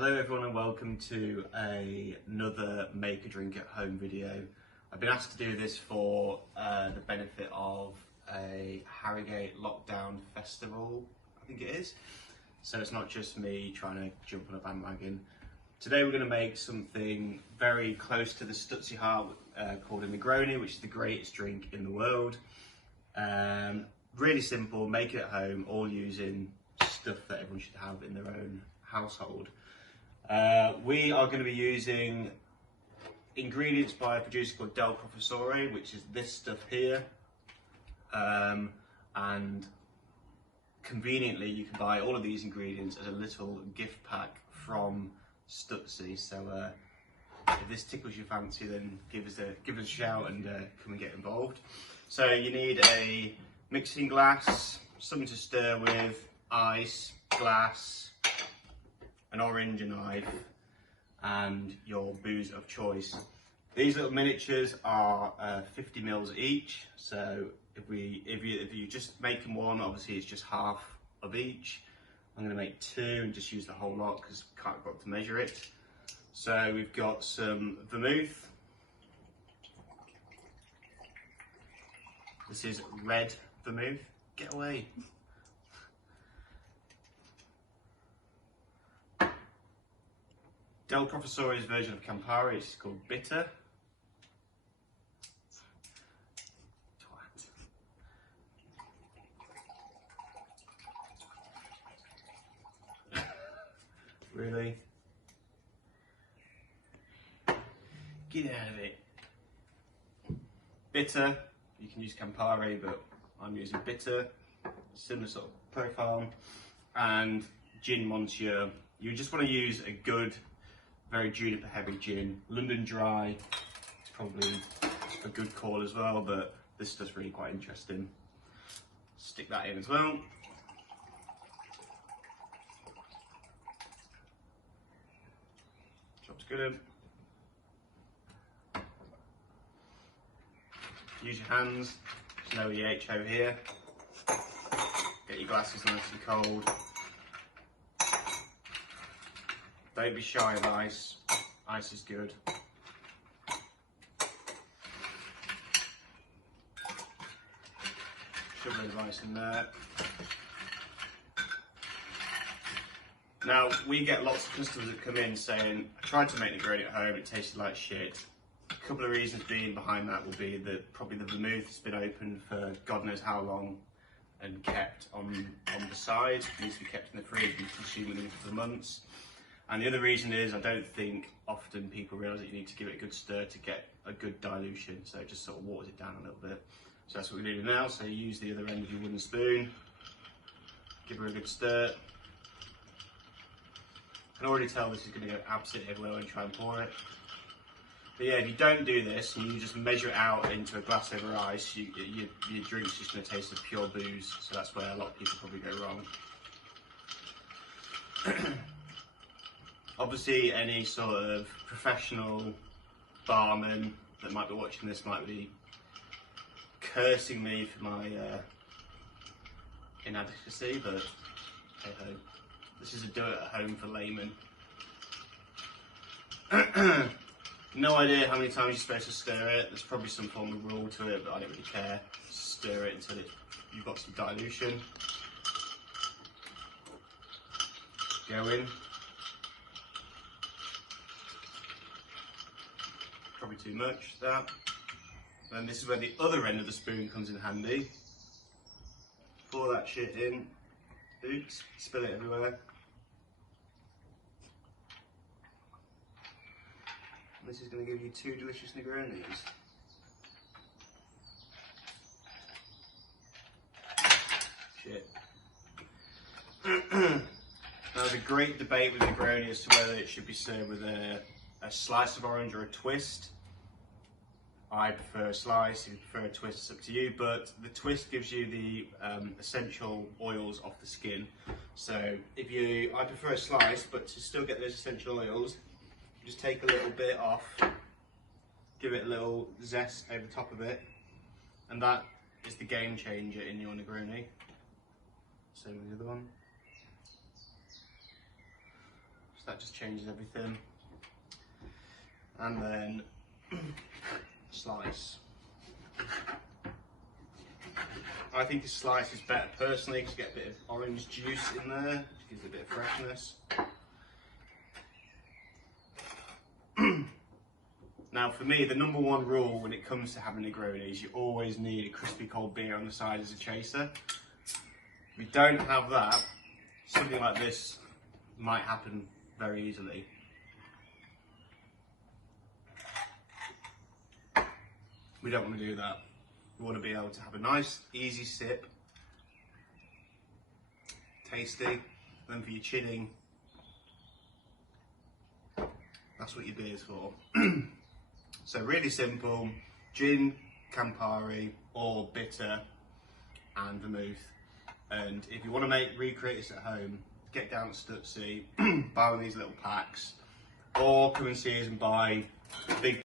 Hello everyone and welcome to another make a drink at home video. I've been asked to do this for the benefit of a Harrogate lockdown festival, I think it is. So it's not just me trying to jump on a bandwagon. Today we're going to make something very close to the Stuzzi heart called a Negroni, which is the greatest drink in the world. Really simple, make it at home, all using stuff that everyone should have in their own household. We are going to be using ingredients by a producer called Del Professore, which is this stuff here, and conveniently you can buy all of these ingredients as a little gift pack from Stuzzi. So if this tickles your fancy, then give us a shout and come and get involved. So you need a mixing glass, something to stir with, ice, glass, an orange, a knife, and your booze of choice. These little miniatures are 50 mils each. So if you just making one, obviously it's just half of each. I'm going to make two and just use the whole lot because I can't got to measure it. So we've got some vermouth. This is red vermouth. Get away. Del Professore's version of Campari is called bitter. Twat. Really? Get out of it. Bitter, you can use Campari, but I'm using bitter, similar sort of profile. And gin Monsieur. You just want to use a good, very juniper heavy gin. London Dry is probably a good call as well, but this stuff's really quite interesting. Stick that in as well. Chops good in. Use your hands, there's no EHO here. Get your glasses nice and cold. Don't be shy of ice. Ice is good. Shove a bit of ice in there. Now, we get lots of customers that come in saying, I tried to make Negroni at home, it tasted like shit. A couple of reasons being behind that will be that probably the vermouth has been open for God knows how long and kept on the side. It needs to be kept in the fridge and consumed within a couple of months. And the other reason is I don't think often people realise that you need to give it a good stir to get a good dilution, so it just sort of waters it down a little bit. So that's what we're doing now. So you use the other end of your wooden spoon, give her a good stir. I can already tell this is going to go absolutely everywhere when you try and pour it. But yeah, if you don't do this and you just measure it out into a glass over ice, your drink's just going to taste of pure booze, so that's where a lot of people probably go wrong. Obviously, any sort of professional barman that might be watching this might be cursing me for my inadequacy, but hey ho, this is a do it at home for laymen. No idea how many times you're supposed to stir it. There's probably some form of rule to it, but I don't really care. Just stir it until you've got some dilution. Go in. Probably too much, that. Then this is where the other end of the spoon comes in handy. Pour that shit in. Oops, spill it everywhere. And this is going to give you two delicious Negronis. Shit. Now there's a great debate with Negroni as to whether it should be served with a slice of orange or a twist. I prefer a slice, if you prefer a twist it's up to you, but the twist gives you the essential oils off the skin. So I prefer a slice, but to still get those essential oils, just take a little bit off, give it a little zest over the top of it, and that is the game changer in your Negroni. Same with the other one. that just changes everything. And then slice. I think a slice is better personally because you get a bit of orange juice in there, gives it a bit of freshness. Now for me, the number one rule when it comes to having a Negroni is you always need a crispy cold beer on the side as a chaser. If you don't have that, something like this might happen very easily. We don't want to do that. We want to be able to have a nice, easy sip, tasty, then for your chilling, that's what your beer is for. So really simple, gin, Campari, or bitter and vermouth. And if you want to recreate this at home, get down to Stuzzi, buy one of these little packs, or come and see us and buy big